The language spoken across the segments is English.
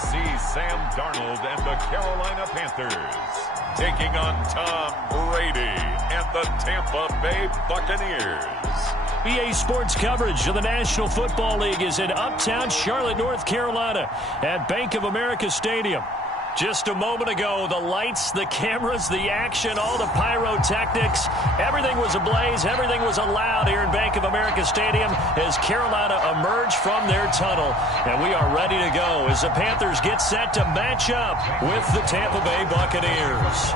see Sam Darnold and the Carolina Panthers taking on Tom Brady and the Tampa Bay Buccaneers. EA Sports coverage of the National Football League is in uptown Charlotte, North Carolina at Bank of America Stadium. Just a moment ago, the lights, the cameras, the action, all the pyrotechnics, everything was ablaze, everything was allowed here in Bank of America Stadium as Carolina emerged from their tunnel. And we are ready to go as the Panthers get set to match up with the Tampa Bay Buccaneers.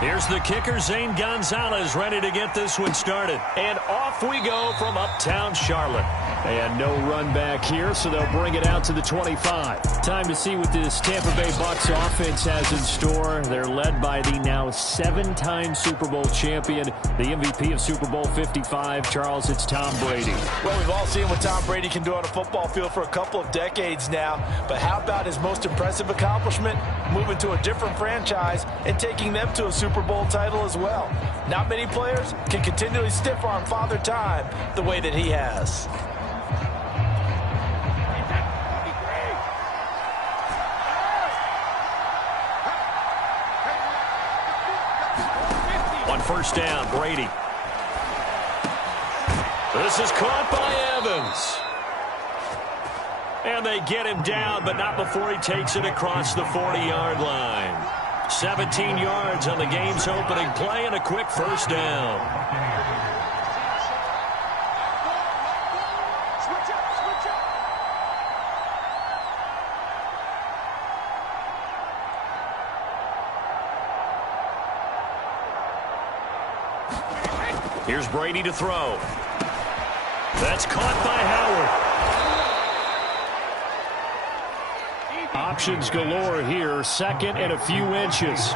Here's the kicker, Zane Gonzalez, ready to get this one started. And off we go from uptown Charlotte. And no run back here, so they'll bring it out to the 25. Time to see what this Tampa Bay Bucs offense has in store. They're led by the now 7-time Super Bowl champion, the MVP of Super Bowl 55. Charles, it's Tom Brady. Well, we've all seen what Tom Brady can do on a football field for a couple of decades now. But how about his most impressive accomplishment? Moving to a different franchise and taking them to a Super Bowl title as well. Not many players can continually stiff-arm Father Time the way that he has. On first down, Brady. This is caught by Evans. And they get him down, but not before he takes it across the 40-yard line. 17 yards on the game's opening play and a quick first down. Here's Brady to throw. That's caught by Howard. Options galore here. Second and a few inches.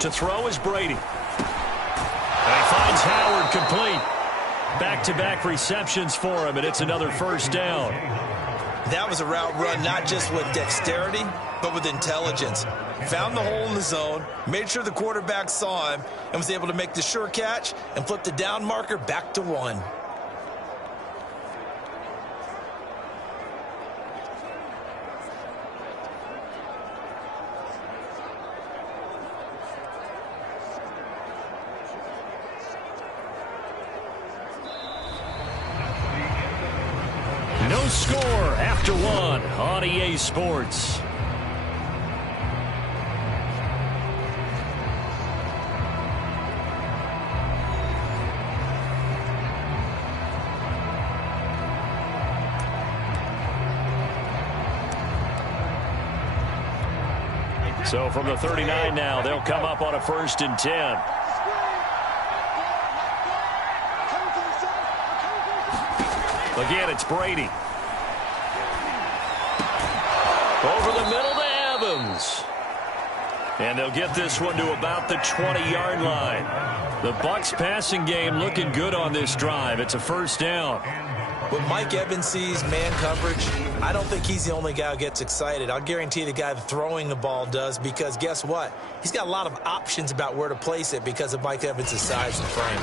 To throw is Brady. And he finds Howard complete. Back-to-back receptions for him, and it's another first down. That was a route run not just with dexterity, but with intelligence. Found the hole in the zone, made sure the quarterback saw him, and was able to make the sure catch and flip the down marker back to 1. No score after 1 on EA Sports. So from the 39 now, they'll come up on a 1st and 10. Again, it's Brady. Over the middle to Evans. And they'll get this one to about the 20-yard line. The Bucs passing game looking good on this drive. It's a first down. When Mike Evans sees man coverage, I don't think he's the only guy who gets excited. I'll guarantee the guy throwing the ball does, because guess what? He's got a lot of options about where to place it because of Mike Evans' size and frame.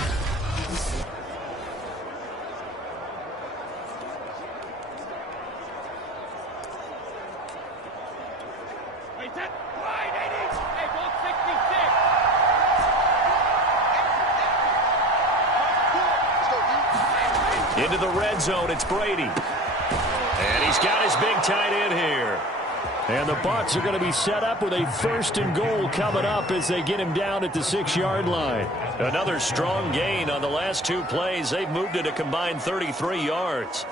Into the red zone, it's Brady. And he's got his big tight end here. And the Bucs are going to be set up with a 1st and goal coming up as they get him down at the 6-yard line. Another strong gain on the last 2 plays. They've moved it a combined 33 yards.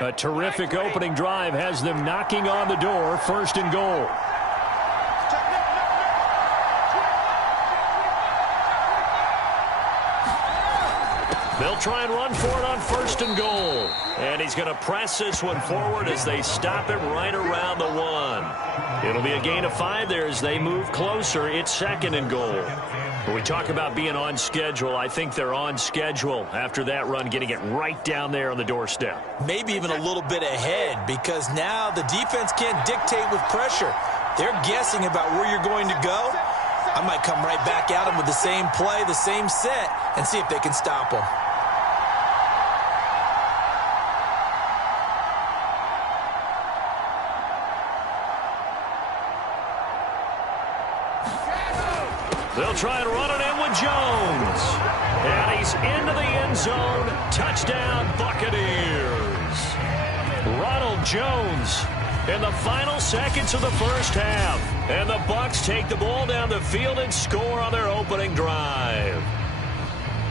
A terrific opening drive has them knocking on the door, 1st and goal. They'll try and run for it on 1st and goal. And he's going to press this one forward as they stop it right around the 1. It'll be a gain of 5 there as they move closer. It's 2nd and goal. When we talk about being on schedule, I think they're on schedule after that run, getting it right down there on the doorstep. Maybe even a little bit ahead, because now the defense can't dictate with pressure. They're guessing about where you're going to go. I might come right back at them with the same play, the same set, and see if they can stop them. They'll try and run it in with Jones. And he's into the end zone. Touchdown, Buccaneers. Ronald Jones in the final seconds of the first half. And the Bucs take the ball down the field and score on their opening drive.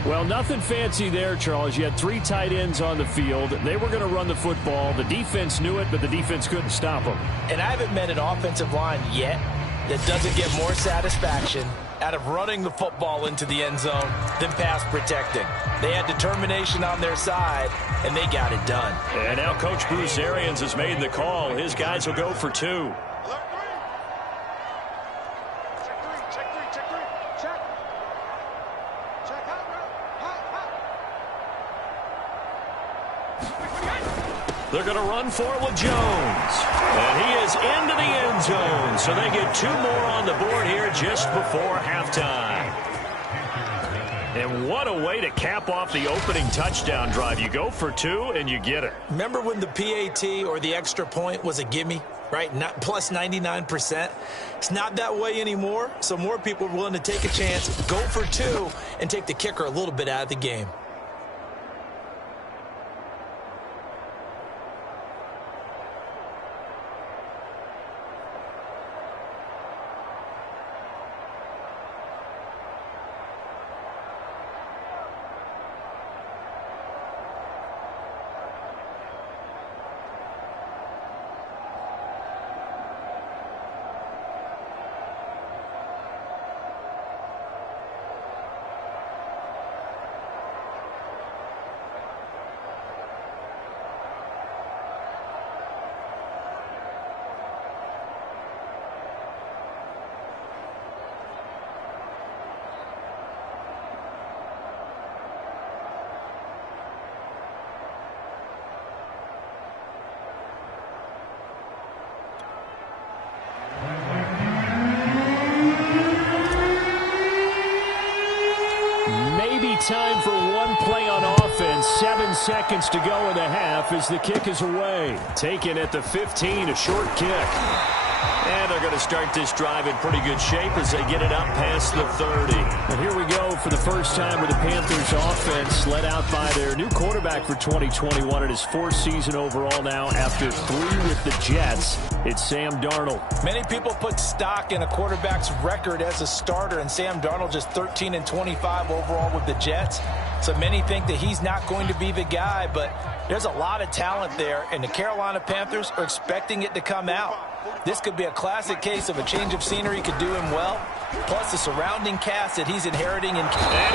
Well, nothing fancy there, Charles. You had 3 tight ends on the field. They were going to run the football. The defense knew it, but the defense couldn't stop them. And I haven't met an offensive line yet that doesn't get more satisfaction out of running the football into the end zone than pass protecting. They had determination on their side, and they got it done. And now Coach Bruce Arians has made the call. His guys will go for 2. They're going to run for it with Jones. And he is into the end zone. So they get 2 more on the board here just before halftime. And what a way to cap off the opening touchdown drive. You go for 2 and you get it. Remember when the PAT or the extra point was a gimme, right? Not plus 99%. It's not that way anymore. So more people are willing to take a chance, go for 2, and take the kicker a little bit out of the game. Time for one play on offense. 7 seconds to go in the half as the kick is away. Taken at the 15, a short kick. And they're going to start this drive in pretty good shape as they get it up past the 30. And here we go for the first time with the Panthers offense led out by their new quarterback for 2021 in his 4th season overall now after 3 with the Jets. It's Sam Darnold. Many people put stock in a quarterback's record as a starter, and Sam Darnold just 13 and 25 overall with the Jets. So many think that he's not going to be the guy, but there's a lot of talent there, and the Carolina Panthers are expecting it to come out. This could be a classic case of a change of scenery could do him well, plus the surrounding cast that he's inheriting. And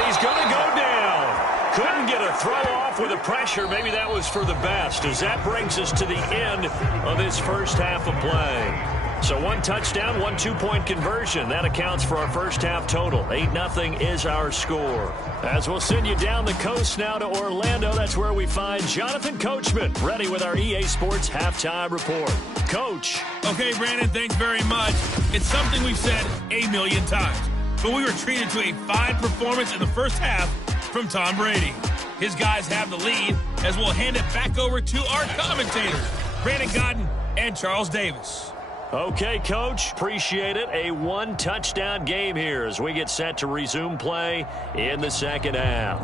he's going to go down. Couldn't get a throw off with the pressure. Maybe that was for the best, as that brings us to the end of this first half of play. So 1 touchdown, 1 2-point conversion. That accounts for our first half total. 8-0 is our score. As we'll send you down the coast now to Orlando, that's where we find Jonathan Coachman, ready with our EA Sports Halftime Report. Coach. Okay, Brandon, thanks very much. It's something we've said a million times, but we were treated to a fine performance in the first half from Tom Brady. His guys have the lead, as we'll hand it back over to our commentators, Brandon Godden and Charles Davis. Okay, Coach, appreciate it. A 1-touchdown game here as we get set to resume play in the second half.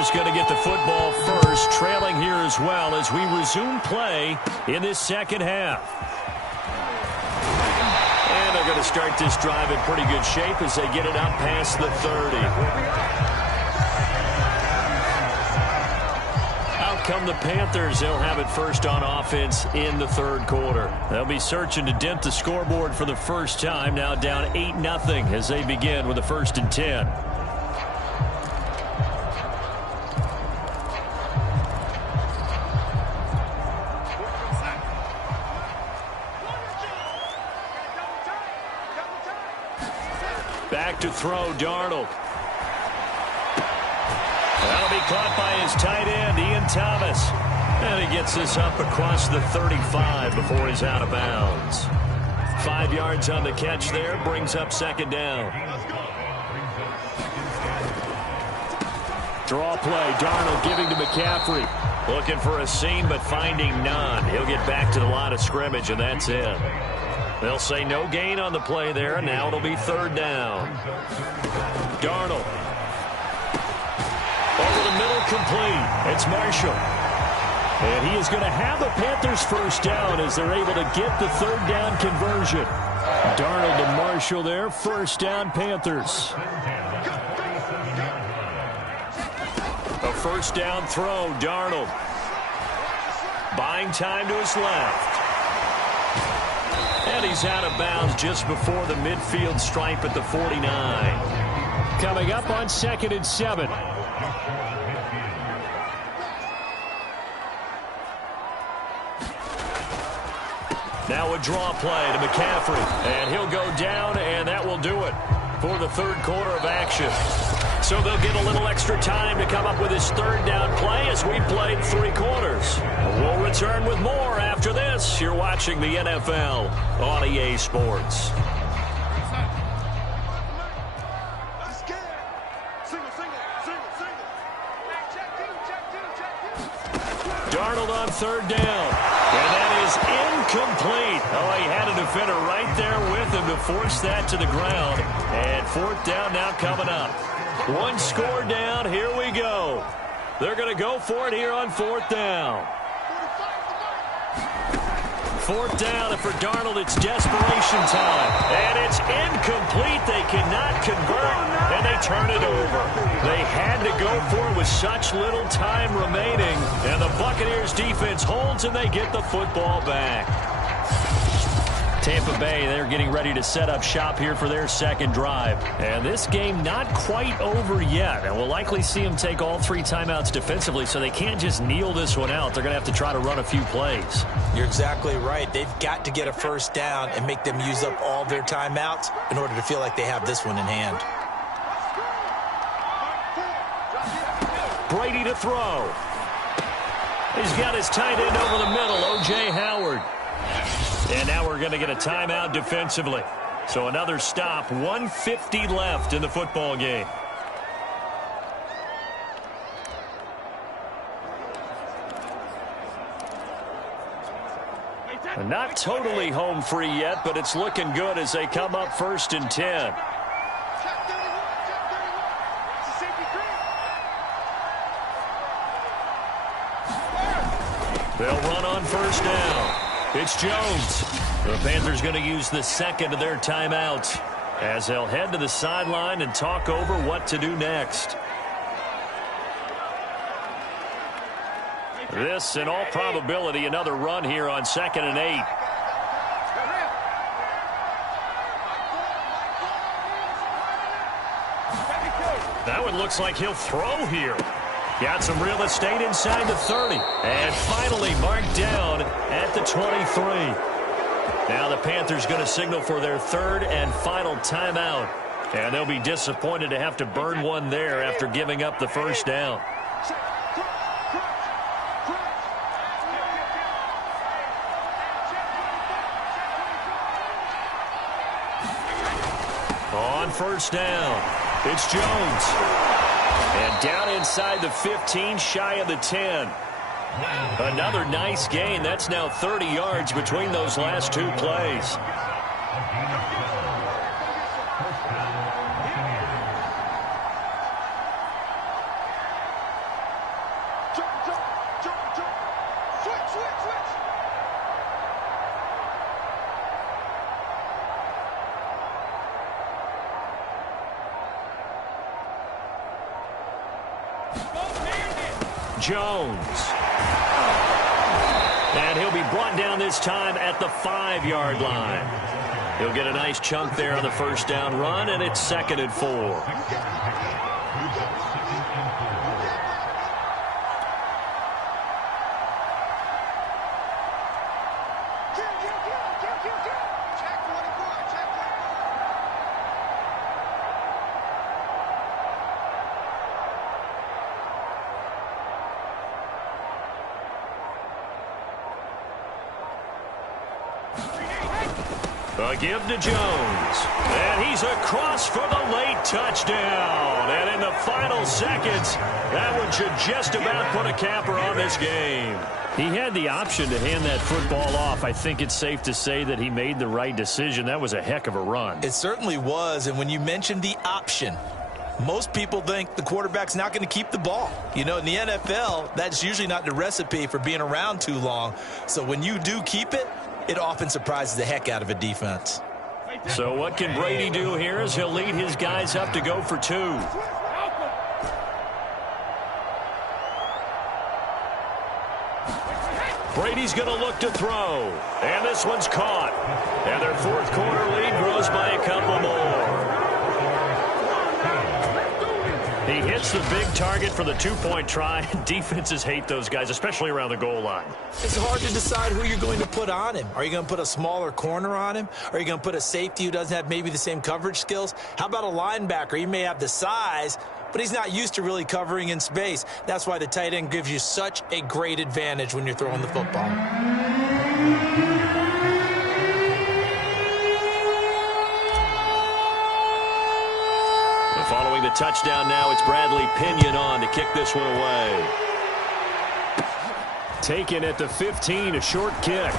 Panthers going to get the football first, trailing here as well as we resume play in this second half. And they're going to start this drive in pretty good shape as they get it up past the 30. Out come the Panthers. They'll have it first on offense in the third quarter. They'll be searching to dent the scoreboard for the first time. Now down 8-0 as they begin with a 1st and 10. Back to throw, Darnold. That'll be caught by his tight end, Ian Thomas. And he gets this up across the 35 before he's out of bounds. 5 yards on the catch there, brings up second down. Draw play, Darnold giving to McCaffrey. Looking for a seam, but finding none. He'll get back to the line of scrimmage, and that's it. They'll say no gain on the play there, and now it'll be third down. Darnold. Over the middle, complete. It's Marshall. And he is going to have the Panthers first down as they're able to get the third down conversion. Darnold to Marshall there, first down Panthers. A first down throw, Darnold. Buying time to his left. And he's out of bounds just before the midfield stripe at the 49. Coming up on 2nd and 7. Now a draw play to McCaffrey. And he'll go down, and that will do it for the third quarter of action. So they'll get a little extra time to come up with his third down play as we've played 3 quarters. We'll return with more after this. You're watching the NFL on EA Sports. Darnold on third down. And that is incomplete. Oh, he had a defender right there with him to force that to the ground. And fourth down now coming up. 1 score down. Here we go. They're going to go for it here on fourth down. Fourth down, and for Darnold, it's desperation time. And it's incomplete. They cannot convert, and they turn it over. They had to go for it with such little time remaining. And the Buccaneers defense holds, and they get the football back. Tampa Bay, they're getting ready to set up shop here for their second drive. And this game not quite over yet. And we'll likely see them take all 3 timeouts defensively, so they can't just kneel this one out. They're going to have to try to run a few plays. You're exactly right. They've got to get a first down and make them use up all their timeouts in order to feel like they have this one in hand. Brady to throw. He's got his tight end over the middle, O.J. Howard. And now we're going to get a timeout defensively. So another stop, 1:50 left in the football game. Not totally home free yet, but it's looking good as they come up 1st and 10. They'll run on first down. It's Jones. The Panthers going to use the second of their timeouts as they'll head to the sideline and talk over what to do next. This, in all probability, another run here on 2nd and 8. That one looks like he'll throw here. Got some real estate inside the 30. And finally marked down at the 23. Now the Panthers going to signal for their third and final timeout. And they'll be disappointed to have to burn one there after giving up the first down. On first down, it's Jones. And down inside the 15, shy of the 10. Another nice gain. That's now 30 yards between those last 2 plays. Jones. And he'll be brought down this time at the 5-yard line. He'll get a nice chunk there on the first down run, and it's 2nd and 4. A give to Jones. And he's across for the late touchdown. And in the final seconds, that one should just about put a capper on this game. He had the option to hand that football off. I think it's safe to say that he made the right decision. That was a heck of a run. It certainly was. And when you mentioned the option, most people think the quarterback's not going to keep the ball. You know, in the NFL, that's usually not the recipe for being around too long. So when you do keep it, it often surprises the heck out of a defense. So what can Brady do here as he'll lead his guys up to go for 2. Brady's going to look to throw. And this one's caught. And their 4th quarter lead grows by a couple more. He hits the big target for the 2-point try. Defenses hate those guys, especially around the goal line. It's hard to decide who you're going to put on him. Are you going to put a smaller corner on him? Are you going to put a safety who doesn't have maybe the same coverage skills? How about a linebacker? He may have the size, but he's not used to really covering in space. That's why the tight end gives you such a great advantage when you're throwing the football. Following the touchdown now, it's Bradley Pinion on to kick this one away. Taken at the 15, a short kick.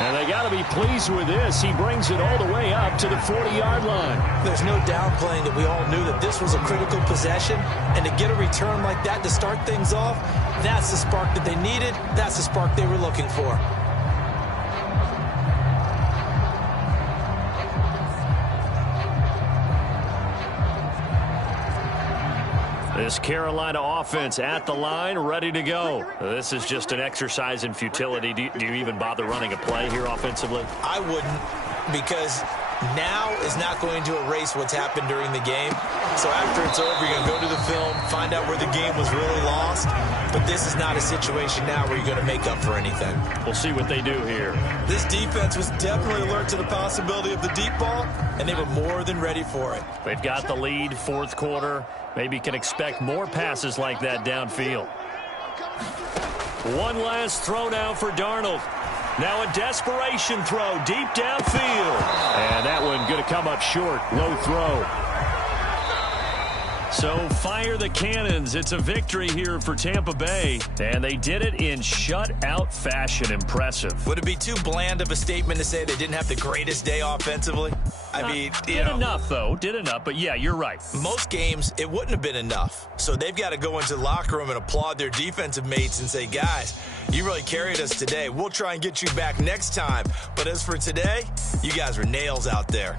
And they got to be pleased with this. He brings it all the way up to the 40-yard line. There's no downplaying that we all knew that this was a critical possession. And to get a return like that to start things off, that's the spark that they needed. That's the spark they were looking for. This Carolina offense at the line, ready to go. This is just an exercise in futility. Do you even bother running a play here offensively? I wouldn't, because now is not going to erase what's happened during the game. So after it's over, you're going to go to the film, find out where the game was really lost. But this is not a situation now where you're going to make up for anything. We'll see what they do here. This defense was definitely alert to the possibility of the deep ball, and they were more than ready for it. They've got the lead, 4th quarter. Maybe can expect more passes like that downfield. One last throw now for Darnold. Now a desperation throw deep downfield. And that one going to come up short. Low throw. So fire the cannons. It's a victory here for Tampa Bay. And they did it in shutout fashion. Impressive. Would it be too bland of a statement to say they didn't have the greatest day offensively? I mean, did enough, though. Did enough. But, yeah, you're right. Most games, it wouldn't have been enough. So they've got to go into the locker room and applaud their defensive mates and say, guys, you really carried us today. We'll try and get you back next time. But as for today, you guys were nails out there.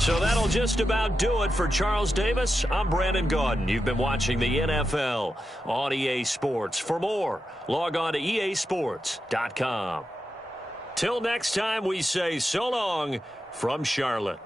So that'll just about do it for Charles Davis. I'm Brandon Gaudin. You've been watching the NFL on EA Sports. For more, log on to easports.com. Till next time, we say so long from Charlotte.